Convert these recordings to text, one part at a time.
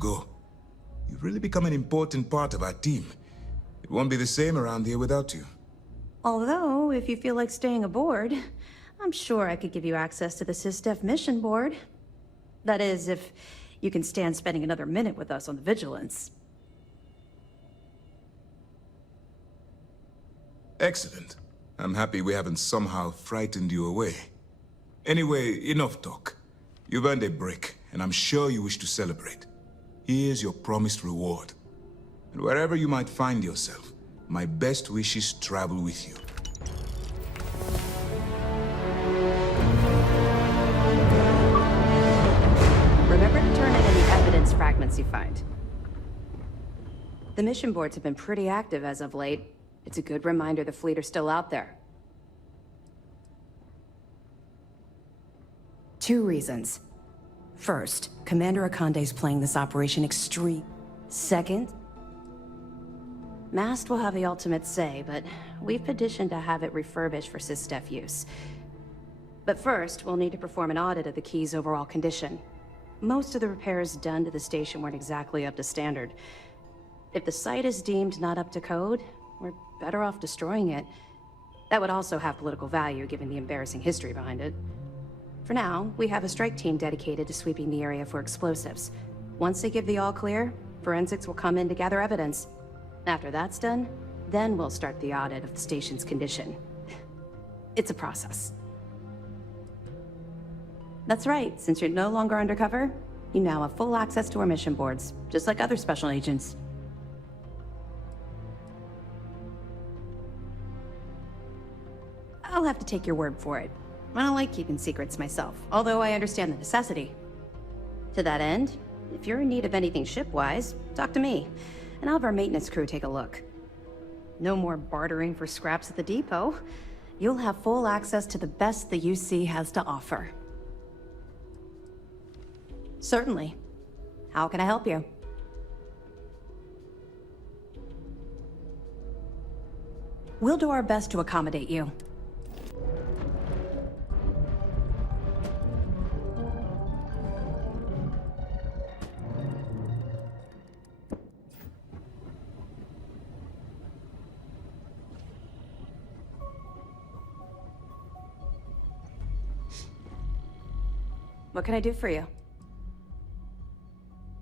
Go. You've really become an important part of our team. It won't be the same around here without you. Although, if you feel like staying aboard, I'm sure I could give you access to the SysDef mission board. That is, if you can stand spending another minute with us on the Vigilance. Excellent. I'm happy we haven't somehow frightened you away. Anyway, enough talk. You've earned a break, and I'm sure you wish to celebrate. Here's your promised reward. And wherever you might find yourself, my best wishes travel with you. Remember to turn in any evidence fragments you find. The mission boards have been pretty active as of late. It's a good reminder the fleet are still out there. 2 reasons. First, Commander Akande's playing this operation extreme. Second, Mast will have the ultimate say, but we've petitioned to have it refurbished for SysDef use. But first, we'll need to perform an audit of the key's overall condition. Most of the repairs done to the station weren't exactly up to standard. If the site is deemed not up to code, we're better off destroying it. That would also have political value, given the embarrassing history behind it. For now, we have a strike team dedicated to sweeping the area for explosives. Once they give the all clear, forensics will come in to gather evidence. After that's done, then we'll start the audit of the station's condition. It's a process. That's right, since you're no longer undercover, you now have full access to our mission boards, just like other special agents. I'll have to take your word for it. I don't like keeping secrets myself, although I understand the necessity. To that end, if you're in need of anything ship-wise, talk to me, and I'll have our maintenance crew take a look. No more bartering for scraps at the depot. You'll have full access to the best the UC has to offer. Certainly. How can I help you? We'll do our best to accommodate you. What can I do for you?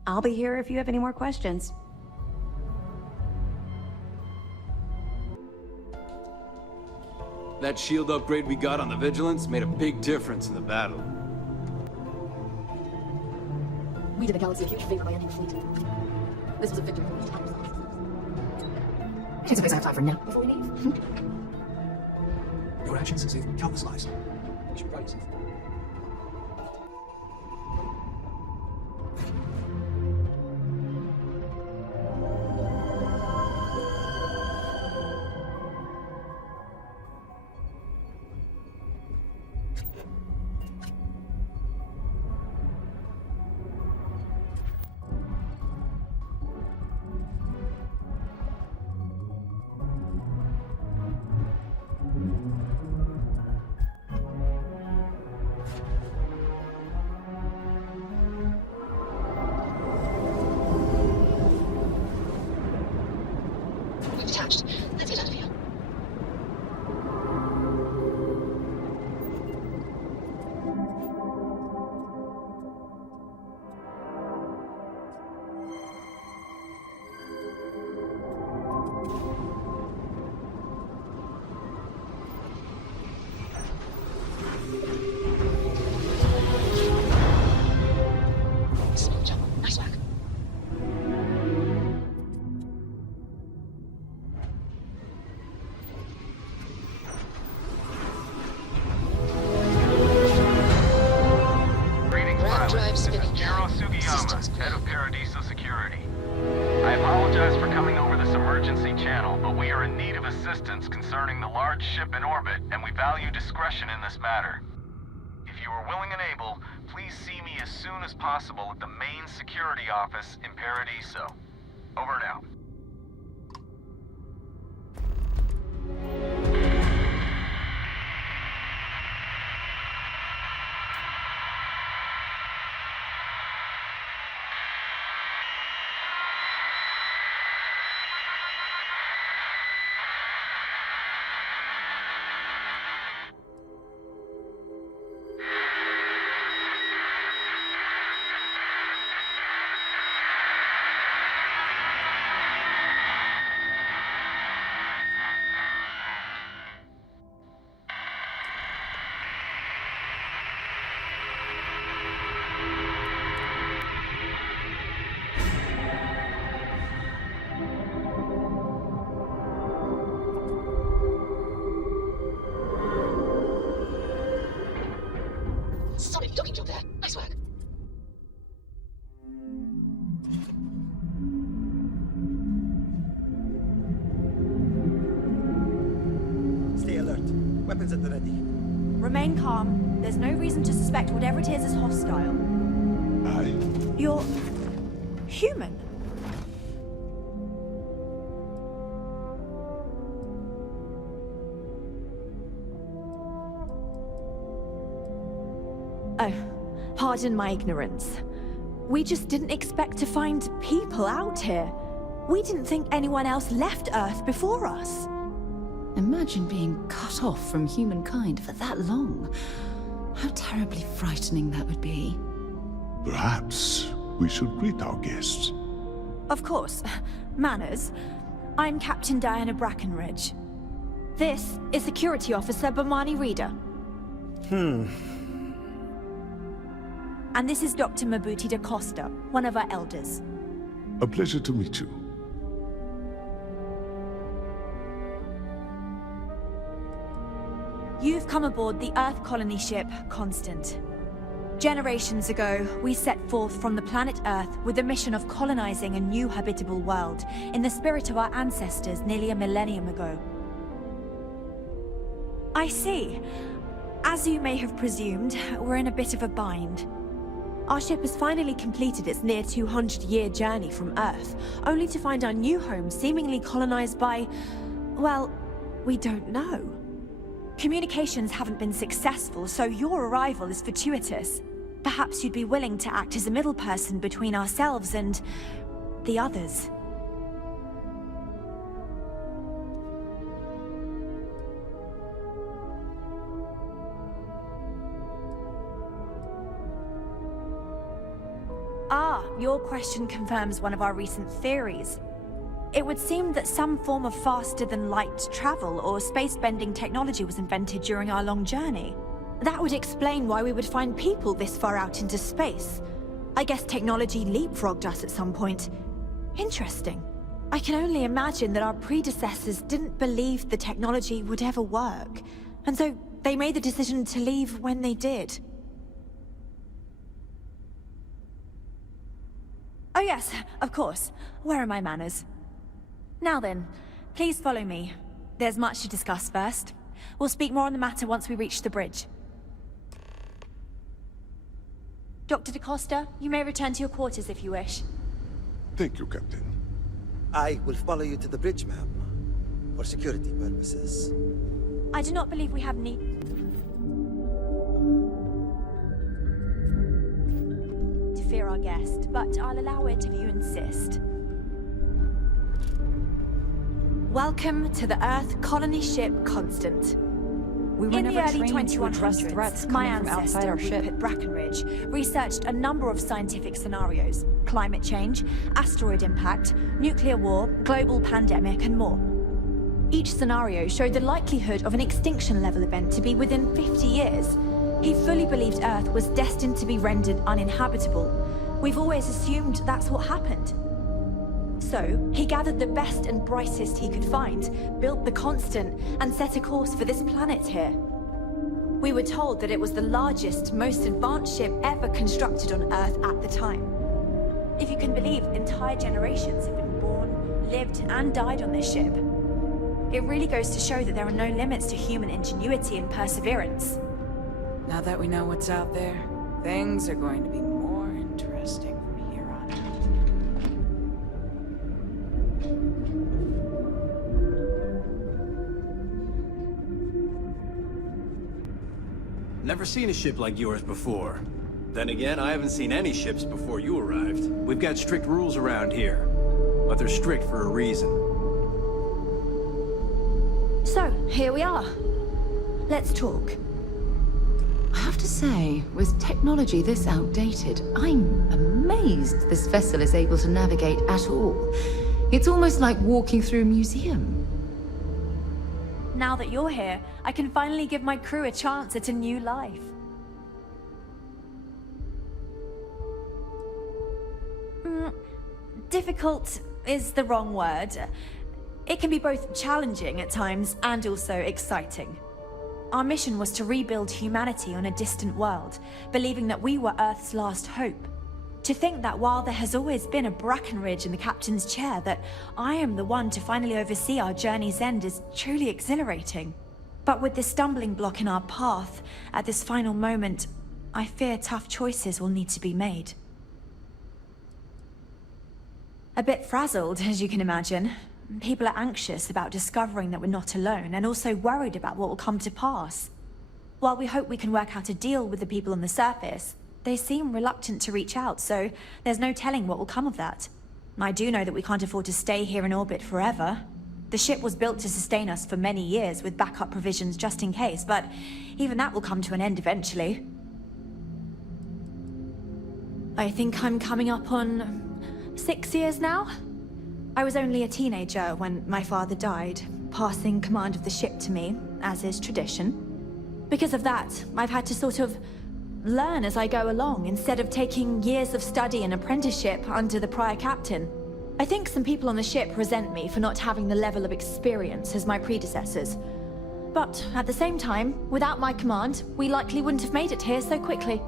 I'll be here if you have any more questions. That shield upgrade we got on the Vigilance made a big difference in the battle. We did the galaxy a huge favor by ending the fleet. This was a victory for the entire side. It's a place I have time for now, before we leave. Your actions saved countless lives. You should be proud of yourself. Detached. Let's get out of here. Small jump. Nice work. Head of Paradiso Security. I apologize for coming over this emergency channel, but we are in need of assistance concerning the large ship in orbit, and we value discretion in this matter. If you are willing and able, please see me as soon as possible at the main security office in Paradiso. Over and out. Don't jump there. Nice work. Stay alert. Weapons at the ready. Remain calm. There's no reason to suspect whatever it is hostile. You're... human? Oh, pardon my ignorance. We just didn't expect to find people out here. We didn't think anyone else left Earth before us. Imagine being cut off from humankind for that long. How terribly frightening that would be. Perhaps we should greet our guests. Of course. Manners. I'm Captain Diana Brackenridge. This is Security Officer Bomani Reader. And this is Dr. Mabuti da Costa, one of our elders. A pleasure to meet you. You've come aboard the Earth colony ship, Constant. Generations ago, we set forth from the planet Earth with the mission of colonizing a new habitable world, in the spirit of our ancestors nearly a millennium ago. I see. As you may have presumed, we're in a bit of a bind. Our ship has finally completed its near 200-year journey from Earth, only to find our new home seemingly colonized by... well, we don't know. Communications haven't been successful, so your arrival is fortuitous. Perhaps you'd be willing to act as a middle person between ourselves and... the others. Ah, your question confirms one of our recent theories. It would seem that some form of faster-than-light travel or space-bending technology was invented during our long journey. That would explain why we would find people this far out into space. I guess technology leapfrogged us at some point. Interesting. I can only imagine that our predecessors didn't believe the technology would ever work, and so they made the decision to leave when they did. Oh yes, of course. Where are my manners? Now then, please follow me. There's much to discuss first. We'll speak more on the matter once we reach the bridge. Dr. da Costa, you may return to your quarters if you wish. Thank you, Captain. I will follow you to the bridge, ma'am. For security purposes. I do not believe we have need... to fear our guest, but I'll allow it if you insist. Welcome to the Earth colony ship Constant. We were In never the early trained to address 2100s, threats my coming from outside ancestor, our ship. Rupert Brackenridge, researched a number of scientific scenarios: climate change, asteroid impact, nuclear war, global pandemic, and more. Each scenario showed the likelihood of an extinction-level event to be within 50 years. He fully believed Earth was destined to be rendered uninhabitable. We've always assumed that's what happened. So, he gathered the best and brightest he could find, built the Constant, and set a course for this planet here. We were told that it was the largest, most advanced ship ever constructed on Earth at the time. If you can believe, entire generations have been born, lived, and died on this ship. It really goes to show that there are no limits to human ingenuity and perseverance. Now that we know what's out there, things are going to be more interesting from here on out. Never seen a ship like yours before. Then again, I haven't seen any ships before you arrived. We've got strict rules around here, but they're strict for a reason. So, here we are. Let's talk. I have to say, with technology this outdated, I'm amazed this vessel is able to navigate at all. It's almost like walking through a museum. Now that you're here, I can finally give my crew a chance at a new life. Difficult is the wrong word. It can be both challenging at times and also exciting. Our mission was to rebuild humanity on a distant world, believing that we were Earth's last hope. To think that while there has always been a Brackenridge in the captain's chair, that I am the one to finally oversee our journey's end is truly exhilarating. But with this stumbling block in our path, at this final moment, I fear tough choices will need to be made. A bit frazzled, as you can imagine. People are anxious about discovering that we're not alone, and also worried about what will come to pass. While we hope we can work out a deal with the people on the surface, they seem reluctant to reach out, so there's no telling what will come of that. I do know that we can't afford to stay here in orbit forever. The ship was built to sustain us for many years, with backup provisions just in case, but even that will come to an end eventually. I think I'm coming up on 6 years now? I was only a teenager when my father died, passing command of the ship to me, as is tradition. Because of that, I've had to sort of learn as I go along, instead of taking years of study and apprenticeship under the prior captain. I think some people on the ship resent me for not having the level of experience as my predecessors. But at the same time, without my command, we likely wouldn't have made it here so quickly.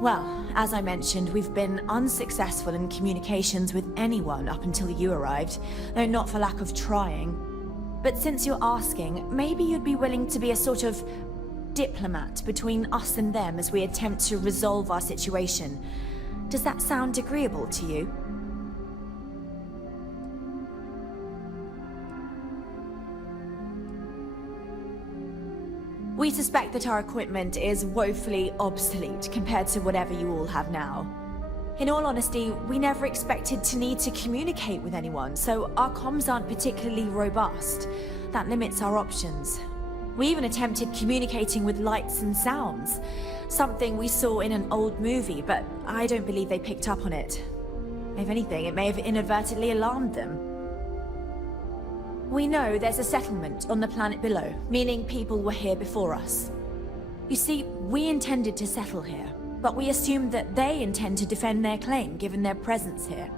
Well, as I mentioned, we've been unsuccessful in communications with anyone up until you arrived, though not for lack of trying. But since you're asking, maybe you'd be willing to be a sort of diplomat between us and them as we attempt to resolve our situation. Does that sound agreeable to you? We suspect that our equipment is woefully obsolete compared to whatever you all have now. In all honesty, we never expected to need to communicate with anyone, so our comms aren't particularly robust. That limits our options. We even attempted communicating with lights and sounds, something we saw in an old movie, but I don't believe they picked up on it. If anything, it may have inadvertently alarmed them. We know there's a settlement on the planet below, meaning people were here before us. You see, we intended to settle here, but we assumed that they intend to defend their claim given their presence here.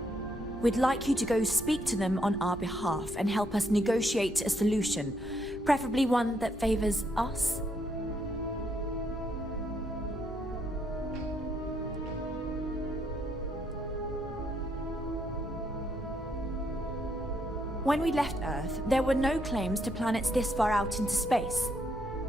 We'd like you to go speak to them on our behalf and help us negotiate a solution, preferably one that favors us. When we left Earth, there were no claims to planets this far out into space.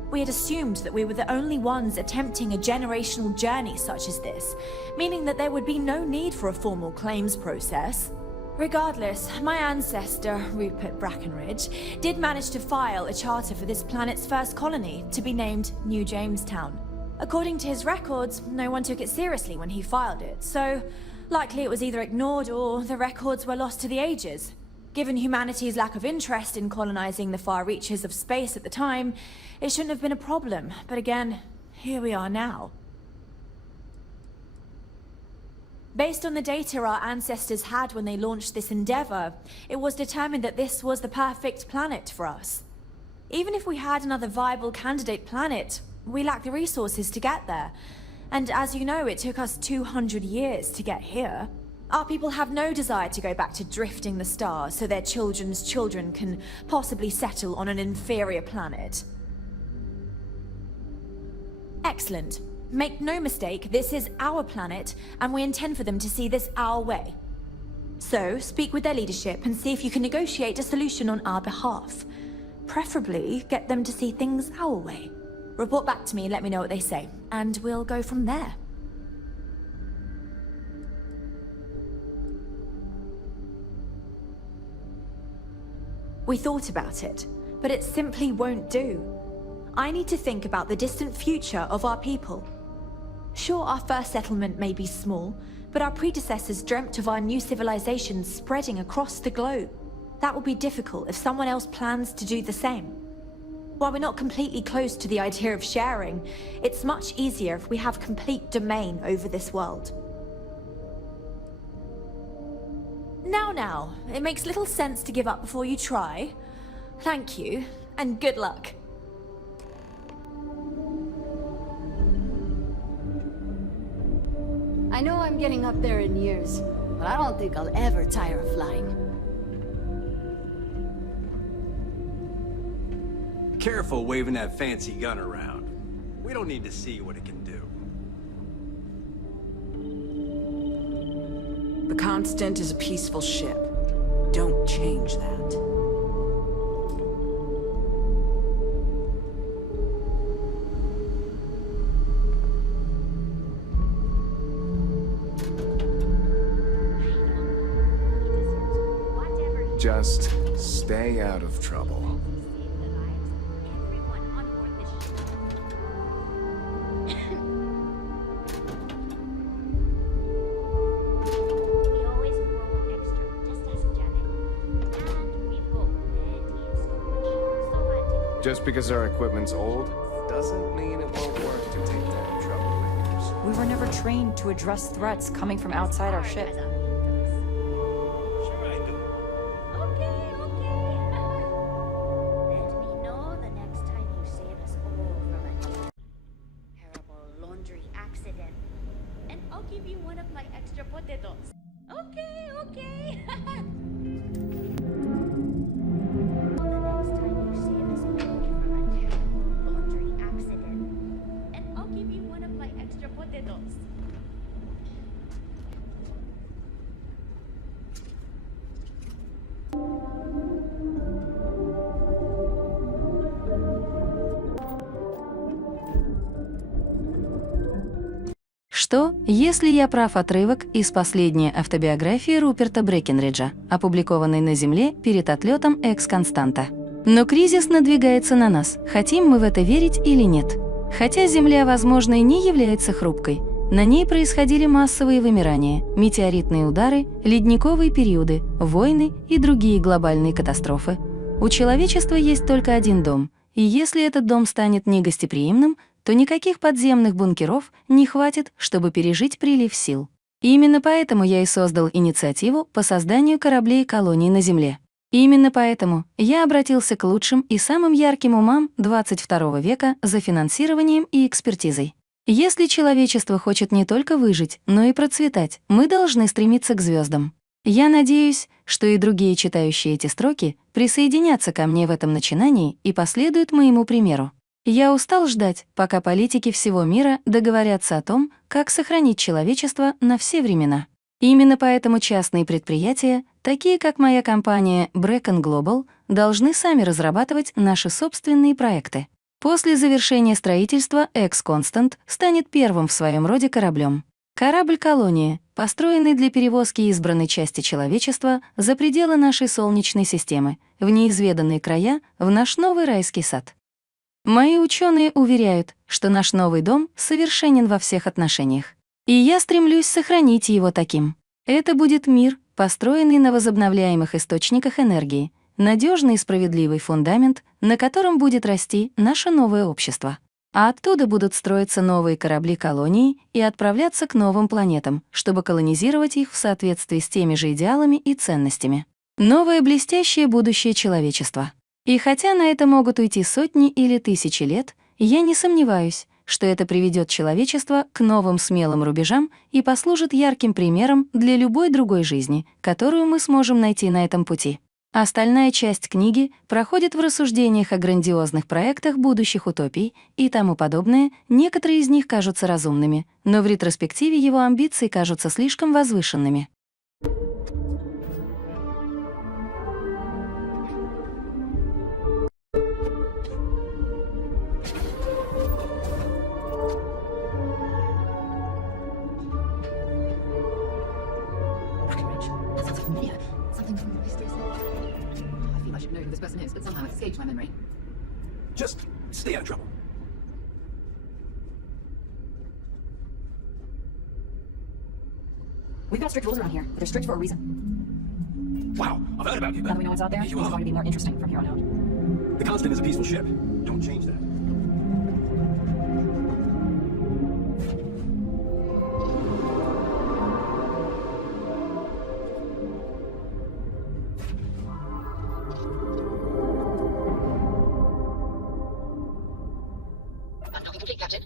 We had assumed that we were the only ones attempting a generational journey such as this, meaning that there would be no need for a formal claims process. Regardless, my ancestor, Rupert Brackenridge, did manage to file a charter for this planet's first colony, to be named New Jamestown. According to his records, no one took it seriously when he filed it, so likely it was either ignored or the records were lost to the ages. Given humanity's lack of interest in colonizing the far reaches of space at the time, it shouldn't have been a problem, but again, here we are now. Based on the data our ancestors had when they launched this endeavor, it was determined that this was the perfect planet for us. Even if we had another viable candidate planet, we lack the resources to get there. And as you know, it took us 200 years to get here. Our people have no desire to go back to drifting the stars so their children's children can possibly settle on an inferior planet. Excellent. Make no mistake, this is our planet, and we intend for them to see this our way. So, speak with their leadership and see if you can negotiate a solution on our behalf. Preferably, get them to see things our way. Report back to me and let me know what they say, and we'll go from there. We thought about it, but it simply won't do. I need to think about the distant future of our people. Sure, our first settlement may be small, but our predecessors dreamt of our new civilization spreading across the globe. That will be difficult if someone else plans to do the same. While we're not completely close to the idea of sharing, it's much easier if we have complete domain over this world. Now, it makes little sense to give up before you try. Thank you, and good luck. I know I'm getting up there in years, but I don't think I'll ever tire of flying. careful waving that fancy gun around. We don't need to see what it can do. The Constant is a peaceful ship. Don't change that. Just stay out of trouble. Just because our equipment's old, doesn't mean it won't work to take down troublemakers. We were never trained to address threats coming from outside our ship. Что, если я прав отрывок из последней автобиографии Руперта Брекенриджа, опубликованной на Земле перед отлетом экс-константа? Но кризис надвигается на нас, хотим мы в это верить или нет. Хотя Земля, возможно, и не является хрупкой, на ней происходили массовые вымирания, метеоритные удары, ледниковые периоды, войны и другие глобальные катастрофы. У человечества есть только один дом, и если этот дом станет негостеприимным, то никаких подземных бункеров не хватит, чтобы пережить прилив сил. И именно поэтому я и создал инициативу по созданию кораблей-колоний на Земле. И именно поэтому я обратился к лучшим и самым ярким умам 22 века за финансированием и экспертизой. Если человечество хочет не только выжить, но и процветать, мы должны стремиться к звездам. Я надеюсь, что и другие читающие эти строки присоединятся ко мне в этом начинании и последуют моему примеру. Я устал ждать, пока политики всего мира договорятся о том, как сохранить человечество на все времена. Именно поэтому частные предприятия, такие как моя компания Brecken Global, должны сами разрабатывать наши собственные проекты. После завершения строительства X-Constant станет первым в своем роде кораблем. Корабль-колония, построенный для перевозки избранной части человечества за пределы нашей Солнечной системы, в неизведанные края, в наш новый райский сад. Мои ученые уверяют, что наш новый дом совершенен во всех отношениях. И я стремлюсь сохранить его таким. Это будет мир, построенный на возобновляемых источниках энергии, надежный и справедливый фундамент, на котором будет расти наше новое общество. А оттуда будут строиться новые корабли-колонии и отправляться к новым планетам, чтобы колонизировать их в соответствии с теми же идеалами и ценностями. Новое блестящее будущее человечества. И хотя на это могут уйти сотни или тысячи лет, я не сомневаюсь, что это приведет человечество к новым смелым рубежам и послужит ярким примером для любой другой жизни, которую мы сможем найти на этом пути. Остальная часть книги проходит в рассуждениях о грандиозных проектах будущих утопий и тому подобное, некоторые из них кажутся разумными, но в ретроспективе его амбиции кажутся слишком возвышенными. Just stay out of trouble. We've got strict rules around here, but they're strict for a reason. Wow, I've heard about you, Now but that we know what's out there, here it's you going to be more interesting from here on out. The Constant is a peaceful ship. Don't change that. Captain.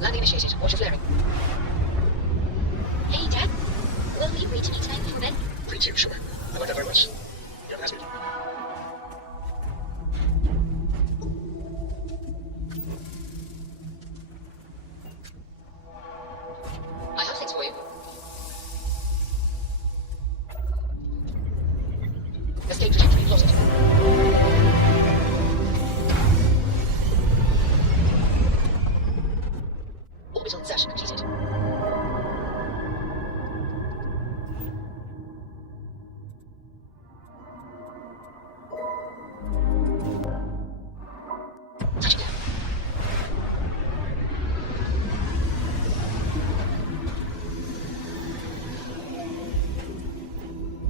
Landing initiated. Watch your flaring. Hey, Dad. Will we reach any time before then? Free to, sure. I like that very much. You haven't asked me. I have things for you. Escape trajectory plotted. Orbital insertion completed. Touchdown.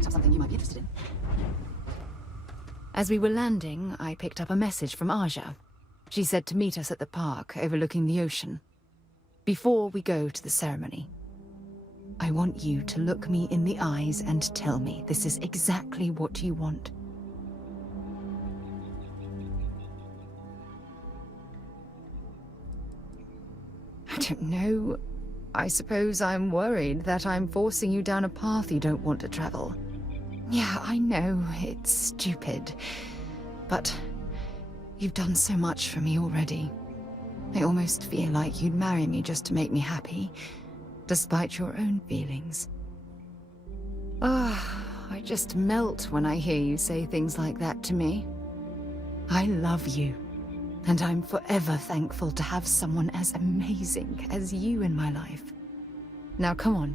Something you might be interested in. As we were landing, I picked up a message from Aja. She said to meet us at the park overlooking the ocean. Before we go to the ceremony, I want you to look me in the eyes and tell me this is exactly what you want. I don't know. I suppose I'm worried that I'm forcing you down a path you don't want to travel. Yeah, I know, it's stupid. But you've done so much for me already. I almost feel like you'd marry me just to make me happy, despite your own feelings. Ah, I just melt when I hear you say things like that to me. I love you, and I'm forever thankful to have someone as amazing as you in my life. Now come on,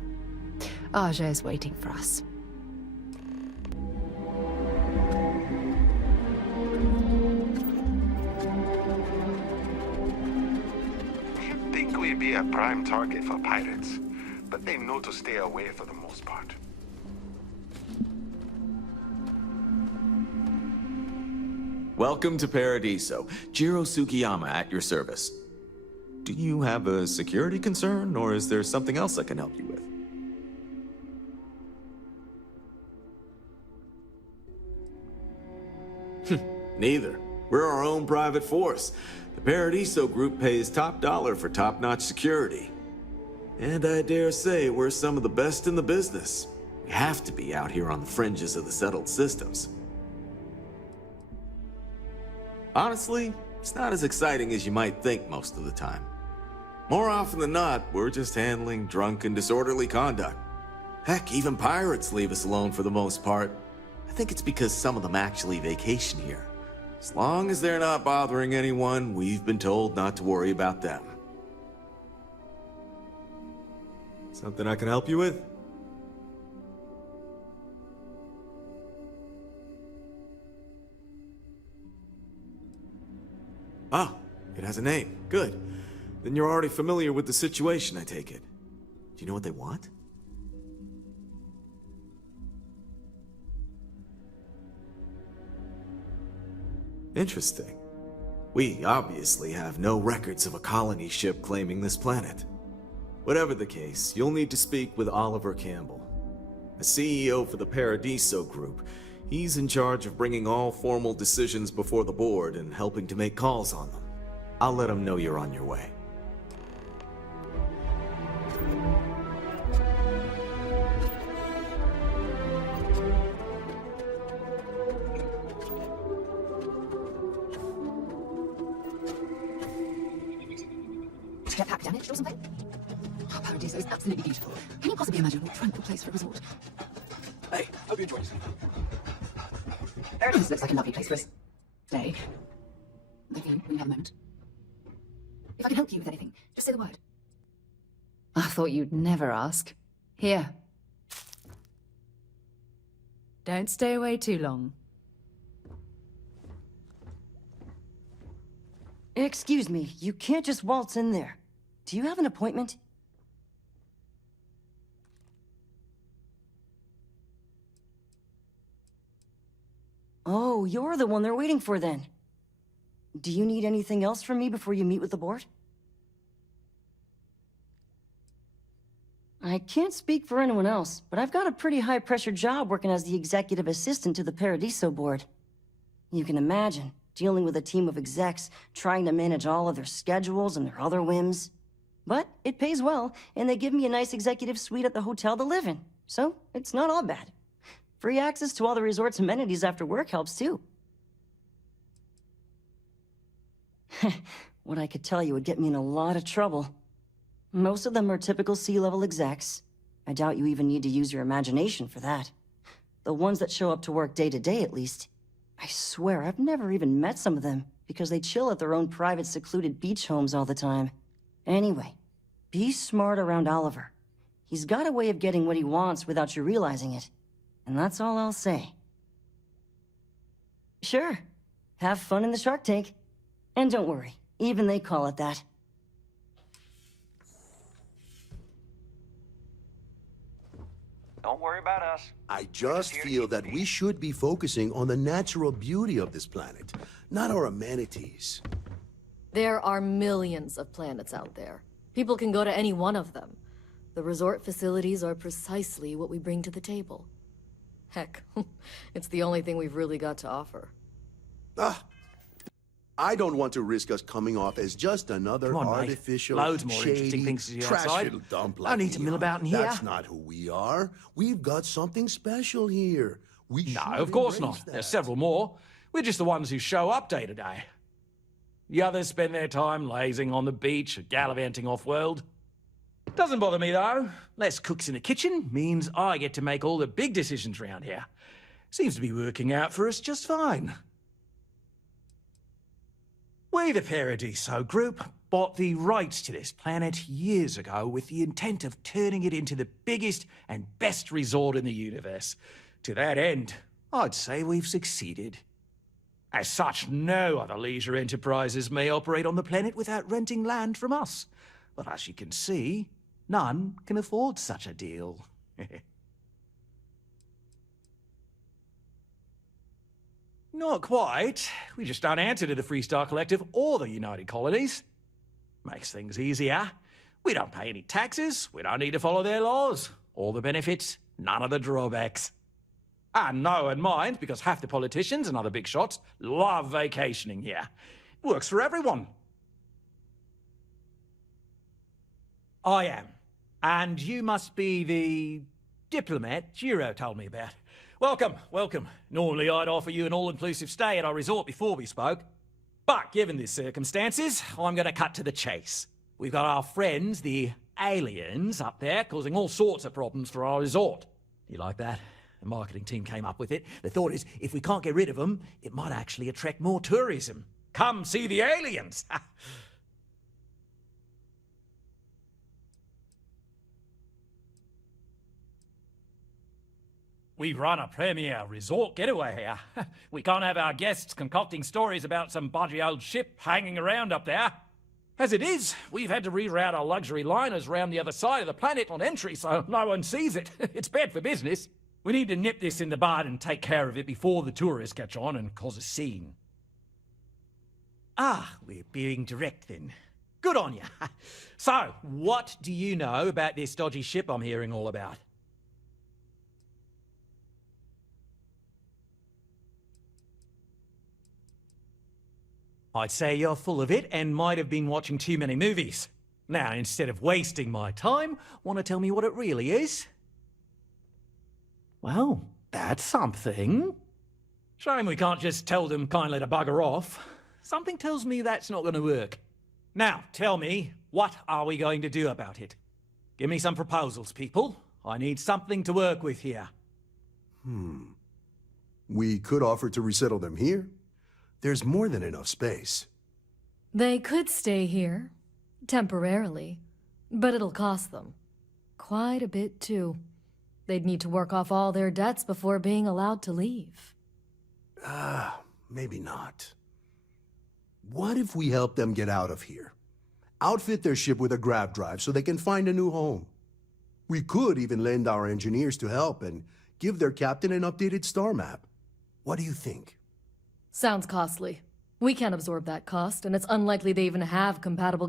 Aja is waiting for us. We'd be a prime target for pirates, but they know to stay away for the most part. Welcome to Paradiso. Jiro Sugiyama at your service. Do you have a security concern, or is there something else I can help you with? Neither. We're our own private force. The Paradiso group pays top dollar for top-notch security. And I dare say we're some of the best in the business. We have to be out here on the fringes of the settled systems. Honestly, it's not as exciting as you might think most of the time. More often than not, we're just handling drunk and disorderly conduct. Heck, even pirates leave us alone for the most part. I think it's because some of them actually vacation here. As long as they're not bothering anyone, we've been told not to worry about them. Something I can help you with? Ah, it has a name. Good. Then you're already familiar with the situation, I take it. Do you know what they want? Interesting. We obviously have no records of a colony ship claiming this planet. Whatever the case, you'll need to speak with Oliver Campbell, the CEO for the Paradiso Group. He's in charge of bringing all formal decisions before the board and helping to make calls on them. I'll let him know you're on your way. Jetpack damaged or something? Oh, Paradiso is absolutely beautiful. Can you possibly imagine what a tranquil place for a resort? Hey, hope you enjoyed it. Paradiso looks like a lovely place for us. Stay. Maybe when you have a moment. If I can help you with anything, just say the word. I thought you'd never ask. Here. Don't stay away too long. Excuse me, you can't just waltz in there. Do you have an appointment? Oh, you're the one they're waiting for then. Do you need anything else from me before you meet with the board? I can't speak for anyone else, but I've got a pretty high-pressure job working as the executive assistant to the Paradiso board. You can imagine, dealing with a team of execs, trying to manage all of their schedules and their other whims. But it pays well, and they give me a nice executive suite at the hotel to live in. So, it's not all bad. Free access to all the resort's amenities after work helps too. What I could tell you would get me in a lot of trouble. Most of them are typical C-level execs. I doubt you even need to use your imagination for that. The ones that show up to work day to day, at least. I swear, I've never even met some of them, because they chill at their own private, secluded beach homes all the time. Anyway, be smart around Oliver. He's got a way of getting what he wants without you realizing it. And that's all I'll say. Sure, have fun in the Shark Tank. And don't worry, even they call it that. Don't worry about us. I just feel that we should be focusing on the natural beauty of this planet, not our amenities. There are millions of planets out there. People can go to any one of them. The resort facilities are precisely what we bring to the table. Heck, it's the only thing we've really got to offer. I don't want to risk us coming off as just another Come on, mate. artificial, Loads more shady, interesting things to do trash outside. little dump No like need to we mill are. about in here. That's not who we are. We've got something special here. No, of course not. There's several more. We're just the ones who show up day to day. The others spend their time lazing on the beach or gallivanting off-world. Doesn't bother me, though. Less cooks in the kitchen means I get to make all the big decisions around here. Seems to be working out for us just fine. We, the Paradiso Group, bought the rights to this planet years ago with the intent of turning it into the biggest and best resort in the universe. To that end, I'd say we've succeeded. As such, no other leisure enterprises may operate on the planet without renting land from us. But as you can see, none can afford such a deal. Not quite. We just don't answer to the Freestar Collective or the United Colonies. Makes things easier. We don't pay any taxes, we don't need to follow their laws. All the benefits, none of the drawbacks. And no one minds, because half the politicians and other big shots love vacationing here. Works for everyone. I am. And you must be the diplomat Giro told me about. Welcome, welcome. Normally I'd offer you an all-inclusive stay at our resort before we spoke. But given the circumstances, I'm going to cut to the chase. We've got our friends, the aliens, up there causing all sorts of problems for our resort. You like that? The marketing team came up with it. The thought is, if we can't get rid of them, it might actually attract more tourism. Come see the aliens! We run a premier resort getaway here. We can't have our guests concocting stories about some budgy old ship hanging around up there. As it is, we've had to reroute our luxury liners round the other side of the planet on entry so no one sees it. It's bad for business. We need to nip this in the bud and take care of it before the tourists catch on and cause a scene. Ah, we're being direct then. Good on you. So, what do you know about this dodgy ship I'm hearing all about? I'd say you're full of it and might have been watching too many movies. Now, instead of wasting my time, want to tell me what it really is? Well, that's something. Shame we can't just tell them kindly to bugger off. Something tells me that's not going to work. Now, tell me, what are we going to do about it? Give me some proposals, people. I need something to work with here. We could offer to resettle them here. There's more than enough space. They could stay here, temporarily, but it'll cost them. Quite a bit, too. They'd need to work off all their debts before being allowed to leave. Maybe not. What if we help them get out of here? Outfit their ship with a grav drive so they can find a new home. We could even lend our engineers to help and give their captain an updated star map. What do you think? Sounds costly. We can't absorb that cost, and it's unlikely they even have compatible